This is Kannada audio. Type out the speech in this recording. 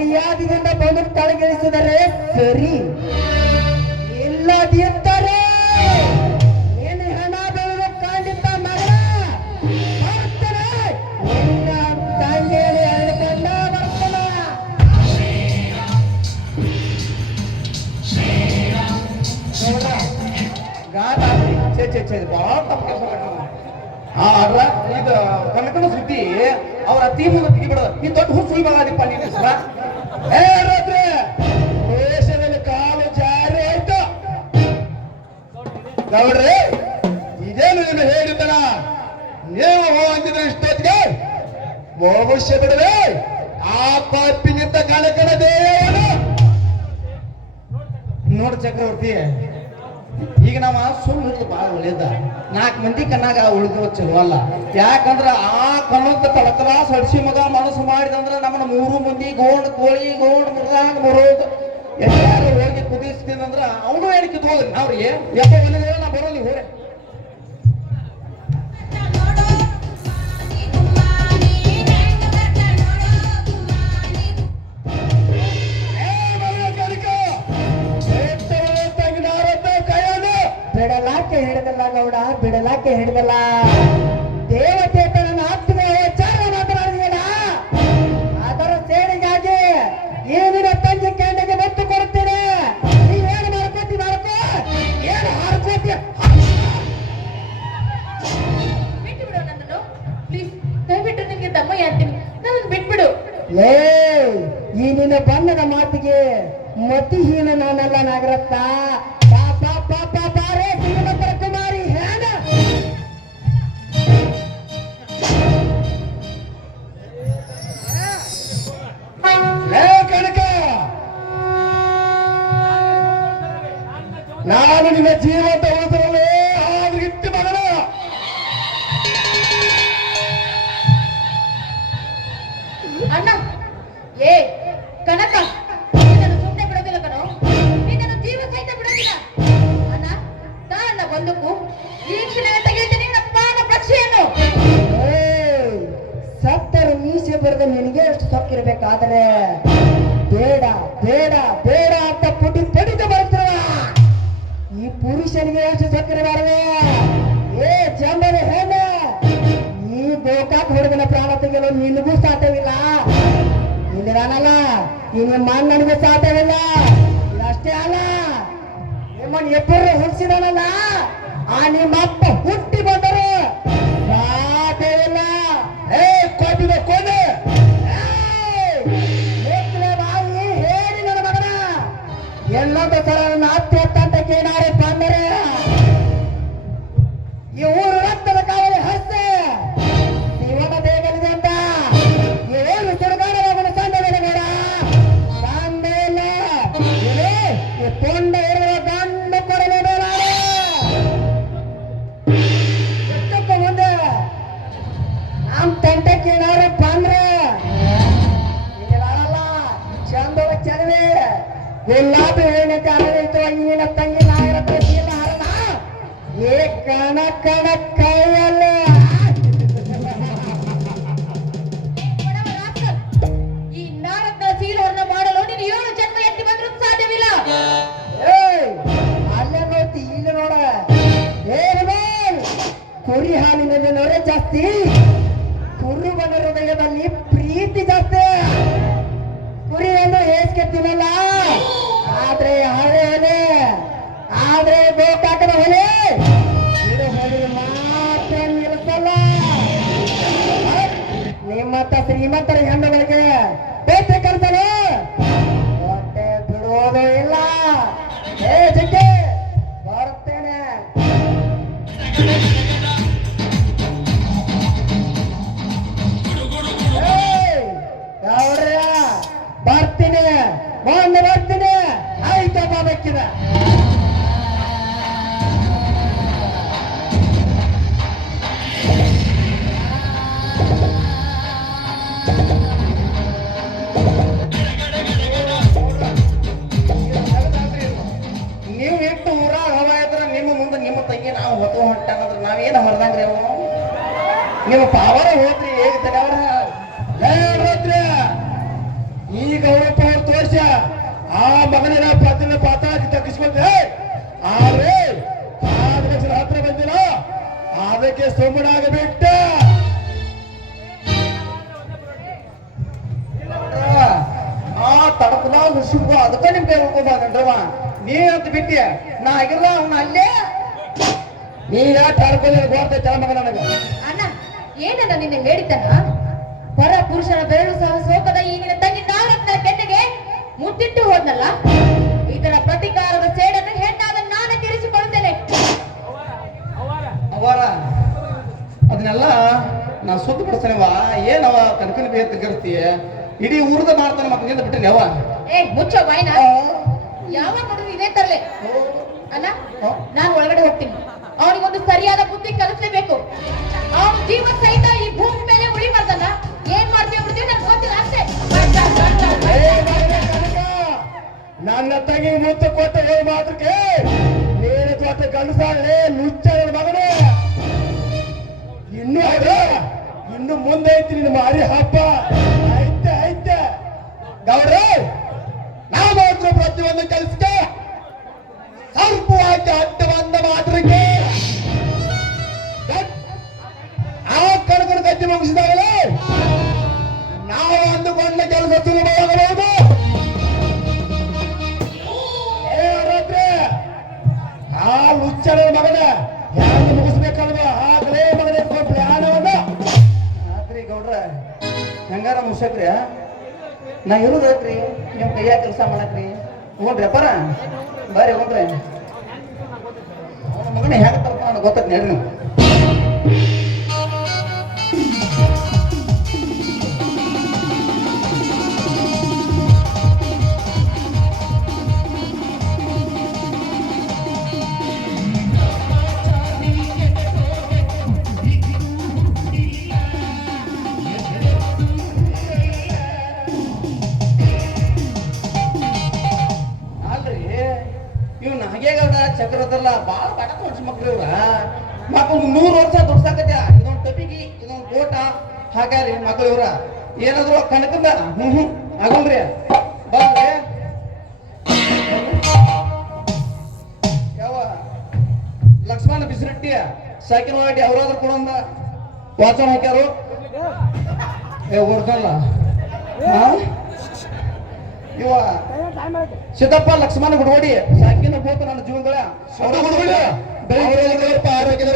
ಮರ್ಯಾದೆಯಿಂದ ಬಂದು ತಳಗಿಳಿಸಿದರೆ ಸರಿ ಇಲ್ಲದಿದ್ದರೆ ಏನು ಹಣ ಬೆಳೆದು ಖಂಡಿತ? ಗಾದ ಛೇ ಛೇ ಛೇ ಭಾಳ ತಪ್ಪು. ಆ ಅಲ್ಲ ಇದು ಕನಕನ ಸುದ್ದಿ ಅವ್ರ ಅತ್ತಿ ಮುಂದೆ ತೆಗಿಬಿಡ ನೀ ದೊಡ್ಡ ಹುಚ್ಚು ಮಾಡಿ ನೀನು ದೇಶದಲ್ಲಿ ಕಾಲು ಜಾರಿ ಆಯ್ತು. ಗೌಡ್ರಿ ಇದೇನು ನೀನು ಹೇಳಿದ್ದನ ನೀವು ಅಂತಿದ್ರೆ ಇಷ್ಟೊತ್ತಿಗೆ ಭವಿಷ್ಯ ಬಿಡದೆ ಆ ಪಾಪಿ ನಿಂತ ಕನಕನ ದೇವನು ನೋಡ್ ಚಕ್ರವರ್ತಿ. ಈಗ ನಾವ ಸುಳ್ಳು ಭಾಳ ಒಳ್ಳೇದ. ನಾಲ್ಕು ಮಂದಿ ಕಣ್ಣಾಗ ಉಳಿದು ಚಲೋ ಯಾಕಂದ್ರ ಆ ಕಣ್ಣಂತ ತಳಕಲ ಹಡ್ಸಿ ಮಗ ಮನಸ್ಸು ಮಾಡಿದಂದ್ರ ನಮ್ಮನ್ನ ಮೂರು ಮಂದಿ ಗೋಂಡ್, ಕೋಳಿ ಗೋಂಡ್ ಮುರ್ದಾಂಗ್ ಬರೋದು. ಎಲ್ಲಾರು ಹೋಗಿ ಕುದಿಸ್ತೀನಂದ್ರ ಅವನು ಹೇಳಿಕೆ ಹೋಗ್ರಿ ಅವ್ರಿಗೆ ಎಪ್ಪ ಬಂದಿದ್ರೆ ನಾ ಬರೋಲ್ಲ ಹೋರೆ ಬಿಡಲಾಕೆ ಹಿಡಿದಲ್ಲ ದೇವತೆ ತನ್ನ ಆತ್ಮ ವಿಚಾರ ಮಾತನಾಡಿದೀಯಲ್ಲ ಅದರ ಸೇಡಿಗಾಗಿ ಏನಿನ ತಂಗಿ ಕೆಂಡಿಗೆ ಒತ್ತು ಕೊಡುತ್ತೇನೆ? ಏನು ಮಾಡ್ಕೋತಿ ಮಾಡ್ಕೋ? ಏನು ಹಾರ್ಕೋತಿ? ಬಿಟ್ಟು ಬಿಡು ನನ್ನನ್ನು. ಪ್ಲೀಸ್ ದಯವಿಟ್ಟು ನಿನ್ಗೆ ಅಂತೀನಿ ಬಿಟ್ಬಿಡು. ಲೇ ಈ ನಿನ್ನ ಬಣ್ಣದ ಮಾತಿಗೆ ಮತಿಹೀನ ನಾನಲ್ಲ ನಾಗರತ್ತ ಪಾಪ ಪಾಪ ಬಾರೆ ನಾನು ನಿನ್ನ ಜೀವಂತ ಉಳಿದ್ರಲ್ಲೇ ಆದ್ರೆ ಇಟ್ಟು ಮಗನ. ಅಣ್ಣ ಏ ಕನಕ ನಿನ್ನನ್ನು ಸುಮ್ಮನೆ ಬಿಡೋದಿಲ್ಲ ಕಣೋ. ನಿನ್ನನ್ನು ಜೀವ ಸಹಿತ ಬಿಡೋದಿಲ್ಲ. ಅಣ್ಣ ತಾ ಅಣ್ಣ ಬಂದಕ್ಕೂ ಈ ಕ್ಷಣ ತೆಗೆಯುತ್ತೇನೆ ನಿನ್ನ ಪಾದ ಪಕ್ಷಿಯನ್ನು. ಸತ್ತರು ಮೀಸೆ ಬರೆದ ನಿನಗೆ ಎಷ್ಟು ಸೊಕ್ಕಿರ್ಬೇಕಾದ್ರೆ ಬೇಡ ಬೇಡ ಬೇಡ ಅಂತ ಪುರುಷನಿಗೆ ಎಷ್ಟು ಸೊಕ್ಕಿರಬಾರದೆ ಏ ಜಂಬನ ಹೇಳ ಈ ಗೋಕಾಕ್ ಹುಡುಗನ ಪ್ರಾಣ ತೆಗೆಯಲು ನಿನಗೂ ಸಾಧ್ಯವಿಲ್ಲ. ನಿನಗಾನಲ್ಲ ಈ ನಿಮ್ಮ ಅಣ್ಣನಿಗೂ ಸಾಧ್ಯವಿಲ್ಲ. ಇದಷ್ಟೇ ಅಲ್ಲ. ನಿಮ್ಮನ್ನ ಇಬ್ಬರು ಹುಡ್ಸಿದಾನಲ್ಲ ಆ ನಿಮ್ಮ ಅಪ್ಪ ಹುಟ್ಟಿ ಬಂದರು. ಸಾಧ್ಯವಿಲ್ಲ. ಏ ಕೋಪಿದ ಮಗನ. ಎಲ್ಲೊಂದು ಸಲ ನನ್ನ ಅತ್ತೆ ಇರುವ ಗಂಡು ಕೊಡಲು ಎಷ್ಟಕ್ಕೆ ಮುಂದೆ? ನಮ್ ತಂಟಕ್ಕೆ ಏನಾರಪ್ಪ ಬಂದ್ರೆ ಇಲ್ಲಲ್ಲ ಚಂದ ಚಲವೆ. ಗುಲಾಬಿ ಹೂವಿನಂತೆ ಅರಳಿತು ಅಂಗಿನ ತಂಗಿ ಹರಣ ಏ ಕಣ ಕಣ ಕೈಯಲ್ಲ. ಜಾಸ್ತಿ. ಕುರುಬನ ಹೃದಯದಲ್ಲಿ ಪ್ರೀತಿ ಜಾಸ್ತಿ. ಕುರಿಯನ್ನು ಹೇಸ್ಗೆ ತಿನ್ನಲ್ಲ. ಆದ್ರೆ ಹಳೆ ಹೊಲೆ ಆದ್ರೆ ಗೋಕಾಕದ ಹೊಲೆ ಮಾತ್ರ ನಿಲ್ಲಿಸಲ್ಲ. ನಿಮ್ಮತ್ತ ಶ್ರೀಮಂತರ ಹೆಣ್ಣುಗಳಿಗೆ ಕಿದ ಆಯ್ತ ಬಾಬಕ್ಕಿದ ನೀವು ಇಟ್ಟು ಊರಾಗ ಹವ ನಿಮ್ಮ ಮುಂದೆ ನಿಮ್ಮ ತಂಗಿ ನಾವು ಹೊತ್ತು ಹೊಂಟಾಗಂದ್ರೆ ನಾವೇನು ಹೊರದಂಗ್ರಿ ಅವ? ನಿಮ್ಮ ಪಾವರ ಹೋತ್ರಿ ಹೇಗಿದ್ದಾನೆ ಅವ್ರ ಈಗ ಅವ್ರ ಆ ಮಗನ ಪಾತ್ರ ಪಾತ್ರ ತಗ್ಗಿಸ್ಕೊಂಡೆ. ಆದ್ರೆ ಆದ್ರೆ ಹತ್ರ ಬಂದಿಲ್ಲ. ಅದಕ್ಕೆ ಸುಮ್ಮನಾಗಬಿಟ್ಟ ಆ ತಡಕದ ಹುಸುಗು ಅದಕ್ಕೆ ನಿಮ್ ಕೈ ಉಳ್ಕೋಬಾರ್ದವ ನೀ ಅಂತ ಬಿಟ್ಟಿ, ನಾ ಆಗಿಲ್ಲ, ಅವನ ಅಲ್ಲೇ? ನೀ ಯಾಕೆ ಅಣ್ಣ ಏನನ್ನ ನಿನ್ನೆ ಹೇಳಿದ್ದನ ಪರ ಪುರುಷನ ಬೆರಳು ಸಹ ಸೋಕದ ಈ ನಿನ್ನ ತಂಗಿ ನಾಗರತ್ನ ಕೆನ್ನೆಗೆ ಮುತ್ತಿಟ್ಟು ಹೋದ್ನಲ್ಲ? ಇದರ ಪ್ರತಿಕಾರದ ಸೇಡನ್ನು ಹೆಣ್ಣಾದ ನಾನೇ ತೀರಿಸಿಕೊಳ್ಳುತ್ತೇನೆ. ಅವರ ಅದನ್ನೆಲ್ಲ ನಾ ಸುದ್ದಿ ಪಡಿಸ್ತೇನವ ಏನವ ಕನಕನ ಬೇತ ತೆಗಿರ್ತೀಯ ಇಡೀ ಊರದ ಮಾಡ್ತಾನೆ ಮತ್ತೆ ನಿಂದ ಬಿಟ್ಟಿನಿ ಅವ ಏ ಮುಚ್ಚೋ ಬಾಯ್ನ ಯಾವ ನೋಡಿದ್ರು ಇದೇ ತರಲೆ? ಅಲ್ಲ ನಾನು ಒಳಗಡೆ ಹೋಗ್ತೀನಿ. ಅವನಿಗೊಂದು ಸರಿಯಾದ ಬುದ್ಧಿ ಕಲಿಸ್ಲೇಬೇಕು. ಅವನ ಜೀವ ಸಹಿತ ಈ ಭೂಮಿ ಮೇಲೆ ಉಳಿಬಾರ್ದಲ್ಲ? ಏನ್ ಮಾಡ್ತೀವಿ ಬಿಡ್ತೀವಿ ನನ್ಗೆ ಗೊತ್ತಿಲ್ಲ ಅಷ್ಟೇ. ನನ್ನ ತಂಗಿ ಮುತ್ತು ಕೊಟ್ಟ ಹೇಳಿ ಮಾತ್ರಕ್ಕೆ ನೀನು ಕೊಟ್ಟ ಗಂಡಸಾಳೆ ನುಚ್ಚ ಮಗನು. ಇನ್ನು ಇನ್ನು ಮುಂದೆ ಐತಿ ನಿನ್ನ ಮಾರಿ ಹಬ್ಬ. ಐತೆ ಐತೆ. ಗೌಡ್ರ, ನಾವು ಮಾತ್ರ ಪ್ರತಿಯೊಂದು ಕೆಲಸಕ್ಕೆ ಸ್ವಲ್ಪವಾಗಿ ಅಡ್ಡ ಬಂದ ಮಾತ್ರಕ್ಕೆ ಆ ಕಣಕನ ಗದ್ದೆ ಮುಗಿಸಿದಾಗಲೇ ನಾವು ಅಂದುಕೊಂಡ ಕೆಲಸ ಸುಲಭವಾಗಬಹುದು ಯಾರು ಮುಗಿಸ್ಬೇಕಲ್ವ? ಆಗಲೇ ಮಗನ ಪ್ರಾಣವನ್ನ ರಾತ್ರಿ ಗೌಡ್ರ, ಹೆಂಗಾರ ಮುಗ್ಸಕ್ರಿ ನಾ ಇರುದೈತ್ರಿ ನಿಮ್ ಕೈಯಾಗ ಕೆಲಸ ಮಾಡಕ್ರಿ. ಹೋಗ್ರಿ ಅಪ್ಪಾರ. ಬಾರಿ ಹೋಗ್ರಿ. ಅವನ ಮಗನ ಹೆಂಗ ತರ್ಪ ನನಗೆ ಗೊತ್ತೈತಿ ಹೇಳ್ರಿ ನೀವು ನಾಗೇಗೌಡ ಚಕ್ರದಲ್ಲ ಬಾಳ ಬಡ ಮನುಷ್ಯ ಮಕ್ಳು ಇವ್ರ. ಮಕ್ಕಳು ನೂರು ವರ್ಷ ದುಡ್ಸಾಕತ್ಯ ಇದೊಂದು ಟಪಿಗಿ, ಇದೊಂದು ಕೋಟ ಹಾಕ್ಯಾರಿ ಮಕ್ಳು ಇವ್ರ. ಏನಾದ್ರು ಕನಕಂದ ಹ್ಮ್ ಹ್ಮ್. ಆಗಲ್ರಿ ಬಾ ಯಾವ? ಲಕ್ಷ್ಮಣ ಬಿಸಿರಟ್ಟಿ, ಸೈಕಲ್ ಹೊರಟಿ ಕೂಡ ಕೊಡಂದ ವಾಚನ ಹಾಕ್ಯಾರು? ಏ ಓಡ್ತಲ್ಲ ಹಾ ಇವ ಸಿದ್ದಪ್ಪ ಲಕ್ಷ್ಮಣ ಗುಡಗೋಡಿ ಸಾಕಿನ ಹೋತ ನನ್ನ ಜೀವನಗಳ ಆರೋಗ್ಯದ